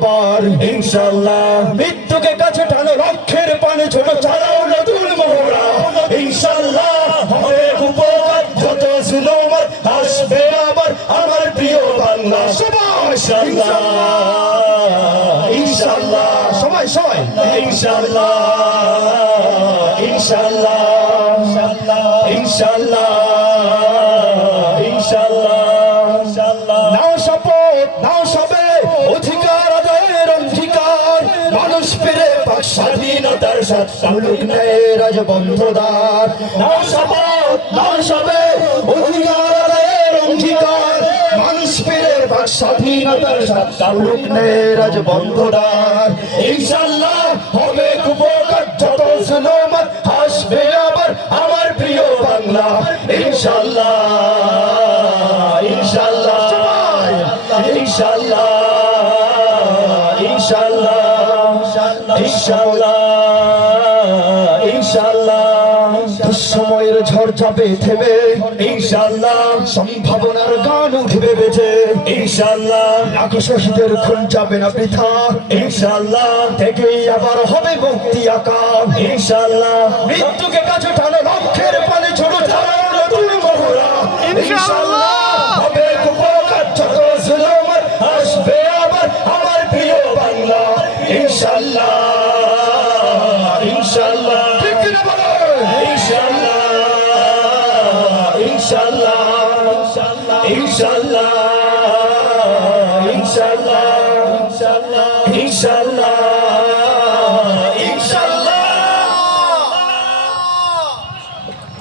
আবার ইনশাআল্লাহ মৃত্যুকে কাছে টানো লক্ষ্যের পানে ছোট চালাও নতুন মহড়া ইনশাআল্লাহ হবে উপকার যত জুলুম আসবে আবার আমার প্রিয় বাংলা ইনশাআল্লাহ ইনশাআল্লাহ সবাই সবাই ইনশাআল্লাহ ইনশাআল্লাহ ইনশাআল্লাহ ইনশাআল্লাহ নাও শপথ নাও সবে অধিকার আদায়ের অঙ্গীকার মানুষ ফিরে পাক স্বাধীনতার স্বাদ মুলুক নেয় রাজবন্ধদার নাও শপথ নাও সবে অধিকার আদায়ের অঙ্গীকার মানুষ ফিরে পাক স্বাধীনতার স্বাদ মুলুক নেয় রাজবন্ধদার ইনশাআল্লাহ হবে উপকার যত জুলুম আসবে আবার আমার প্রিয় বাংলা ইনশাআল্লাহ ইনশাআল্লাহ ইনশাআল্লাহ ইনশাআল্লাহ ইনশাআল্লাহ ইনশাআল্লাহ দুঃসময়ের ঝড় যাবে থেমে ইনশাআল্লাহ সম্ভাবনার গান উঠবে বেজে ইনশাআল্লাহ লাখো শহীদের খুন যাবে না বৃথা ইনশাআল্লাহ থেকেই আবার হবে মুক্তি আঁকা ইনশাআল্লাহ মৃত্যুকে কাছে টানো লক্ষ্যের পানে ছোট চালাও নতুন মহড়া ইনশাআল্লাহ হবে উপকার যত জুলুম আসবে আবার আমার প্রিয় বাংলা ইনশাআল্লাহ ইনশাআল্লাহ ঠিক না বলো ইনশাআল্লাহ ইনশাআল্লাহ ইনশাআল্লাহ ইনশাআল্লাহ